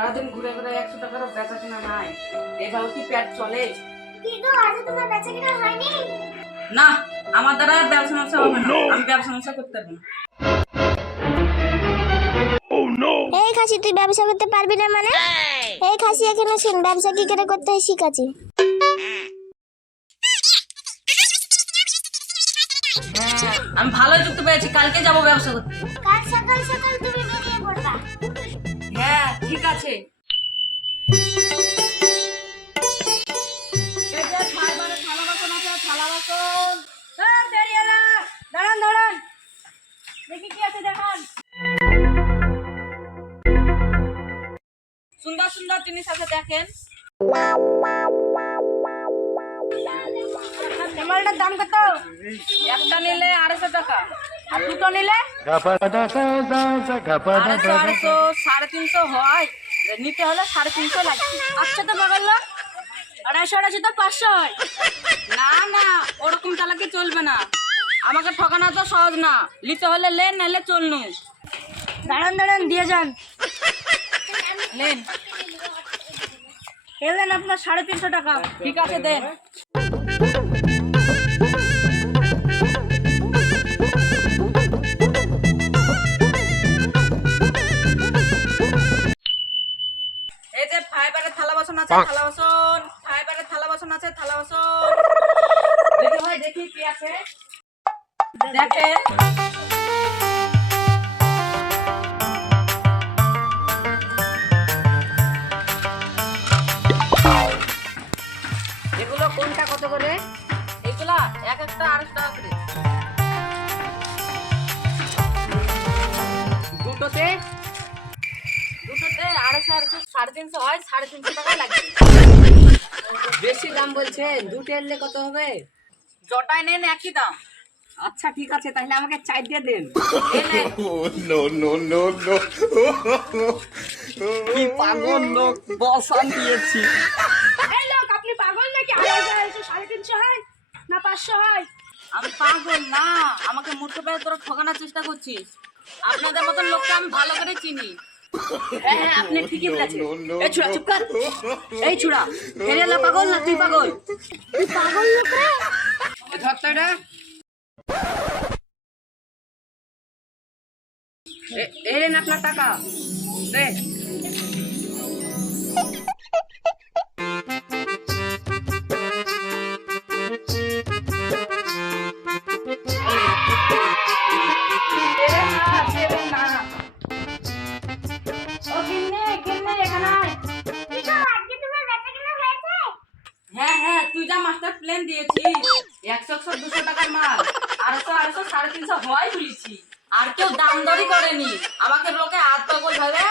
সারাদিন ঘুরে ঘুরে একশো টাকারও বেচা কিনা নাই। এভাবে কি পেট চলে? কি গো আজ তোমার বেচা কিনা হয়নি? না আমার দ্বারা আর ব্যবসা ব্যবসা হবে না। আমি ব্যবসা ব্যবসা করতে পারব না। এই খাসি তুই ব্যবসা করতে পারবি না মানে? এই খাসি এখানে শুন ব্যবসা কি করে করতে হয় শিখাচ্ছি। হ্যাঁ, আমি ভালোই যুক্ত পেয়েছি কালকে যাব ব্যবসা করতে। কাল সকাল সকাল তুমি বেরিয়ে পড়বা। হ্যাঁ ঠিক আছে। দাঁড়ান দাঁড়ান। দেখি কি আছে দেখান। সুন্দর সুন্দর জিনিস আছে দেখেন। মালটার দাম কত? একটা নিলে আড়াইশো টাকা। আর দুটো নিলে? আড়াইশো আড়াইশো, সাড়ে তিনশো হয়। নিতে হলে সাড়ে তিনশো লাগবে আচ্ছা তো পাগল আড়াইশো আড়াইশো তো পাঁচশো হয়। না না, ওরকম চালাকি চলবে না। আমাকে ঠকানো তো সহজ না। নিতে হলে লেন, নাহলে চলনু। দাঁড়ান দাঁড়ান, দিয়ে যান। লেন। এলেন আপনার সাড়ে তিনশো টাকা। ঠিক আছে, দেন। আছে থালা বাসন ফাইবারের থালা বাসন আছে থালা বাসন দেখি ভাই দেখি কি আছে। দেখেন এগুলো কোনটা কত করে? এগুলা এক একটা আড়াইশো টাকা করে। সাড়ে তিনশো হয় সাড়ে তিনশো টাকা লাগবে। বেশি দাম বলছে দুটো এলে কত হবে? জটায় নেন একই দাম। আচ্ছা ঠিক আছে তাহলে আমাকে চাই দিয়ে দেন। no. কি পাগল লোক বসান দিয়েছি। এই লোক আপনি পাগল নাকি? আড়াইশো সাড়ে তিনশো হয় না পাঁচশো হয়? আমি পাগল না আমাকে মূর্খ পেয়ে তোরা ঠকানোর চেষ্টা করছিস। আপনাদের মতন লোককে আমি ভালো করে চিনি। হ্যাঁ হ্যাঁ আপনি ঠিকই বলেছেন। এই ছুড়া চুপ কর। এই ছুড়া ফেরিয়ালা পাগল না তুই পাগল? তুই পাগল না এ- এই নেন আপনার টাকা। দে। তুই যা মাস্টার প্লেন দিয়েছিস একশো একশো দুশো টাকার মাল আড়াইশো আড়াইশো সাড়ে তিনশো হয় বলেছি আর কেউ দাম দরই করেনি আমাকে লোকে হাত পাগল ভাবে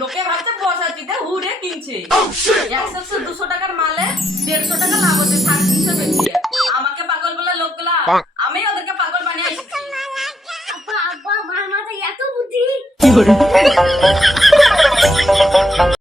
লোকে ভাবছে পয়সা দিতে হুড়ে কিনছে একশো একশো দুশো টাকার মালে দেড়শো টাকা লাভ হচ্ছে সাড়ে তিনশো বেশি আমাকে পাগল বলে লোকগুলা আমি ওদেরকে পাগল বানিয়ে এসেছি এত বুদ্ধি